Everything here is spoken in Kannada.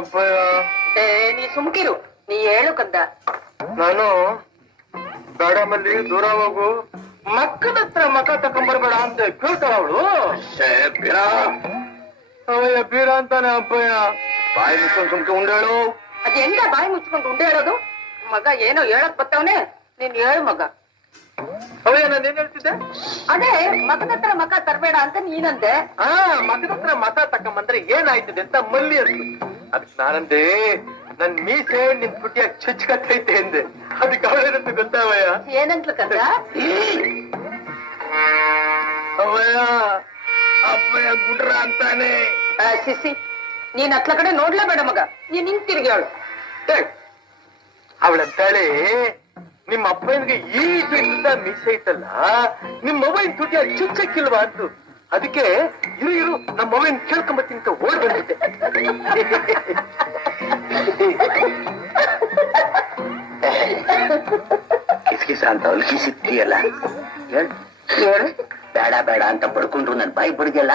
ಅಪ್ಪಯ್ಯ ನೀ ಸುಮ್ಕಿರು, ನೀ ಹೇಳು ಕಂದ. ನಾನು ಬೇಡ ಮಲ್ಲಿ ದೂರ ಹೋಗು, ಮಕ್ಕದ ಹತ್ರ ಮಕ ತಕೊಂಡ್ಬರ್ಬೇಡ ಅಂತ ಕೇಳ್ತಾಳ ಅವಳು. ಅವಯ್ಯ ಬೀರ ಅಂತಾನೆ ಅಪ್ಪಯ್ಯ. ಬಾಯಿ ಮುಚ್ಕೊಂಡು ಸುಮ್ಕೆ ಉಂಡೇಳು. ಅದೆಲ್ಲ ಬಾಯಿ ಮುಚ್ಕೊಂಡು ಉಂಡೆ ಹೇಳೋದು? ಮಗ ಏನೋ ಹೇಳಕ್ ಬತ್ತವನೆ, ನೀನ್ ಹೇಳು ಮಗ. ಅವಯ್ಯ ನಾನು ಏನ್ ಹೇಳ್ತಿದ್ದೆ? ಅದೇ ಮಗದ ಹತ್ರ ಮಕ ತರಬೇಡ ಅಂತ ನೀನಂದೆ. ಮಗದ ಹತ್ರ ಮಕ ತಕೊಂಬಂದ್ರೆ ಏನಾಯ್ತದೆ ಅಂತ ಮಲ್ಲಿ ಅಂತ. ಅದಕ್ಕೆ ನಾನಂದೆ ನನ್ ಮೀಸೆ ನಿನ್ ಪುಟ್ಟಿಯ ಚುಚ್ಕತ್ತೈತೆ ಎಂದೆ. ಅದಕ್ಕೆ ಅವಳೇನಂತ ಗೊತ್ತಾವಯ್ಯ? ಏನಂತ್ಲ ಕಂದ? ಅವಯ್ಯ ಅಪ್ಪಯ್ಯ ಗುಡ್ರ ಅಂತಾನೆ. ಸಿಸಿ, ನೀನ್ ಹತ್ಲ ಕಡೆ ನೋಡ್ಲೇಬೇಡ ಮಗ, ನೀನ್ ನಿಂತಿರ್ಗಿ ಅವಳು. ಅವಳಂತಾಳೆ ನಿಮ್ಮ ಅಪ್ಪನಿಗೆ ಈಗಿಂದ ಮೀಸೆ ಐತಲ್ಲ, ನಿಮ್ ಮೊಬೈಲ್ ತುಟಿಯ ಚುಚ್ಚಕ್ಕಿಲ್ವಾ ಅಂತು. ಅದಕ್ಕೆ ಇರು ಇರು ನಮ್ಮ ಮೊಬೈಲ್ ಕೇಳ್ಕೊಂಬತ್ತೀನಿ ಅಂತ ಓಡ್ ಬಂದಿದ್ದೆ. ಕಿಸ್ಕಿಸ ಅಂತ ಅಲ್ಕಿ ಸಿಕ್ತಿಯಲ್ಲ, ಬೇಡ ಬೇಡ ಅಂತ ಪಡ್ಕೊಂಡ್ರು ನನ್ ಬಾಯಿ ಬಡ್ದಲ್ಲ.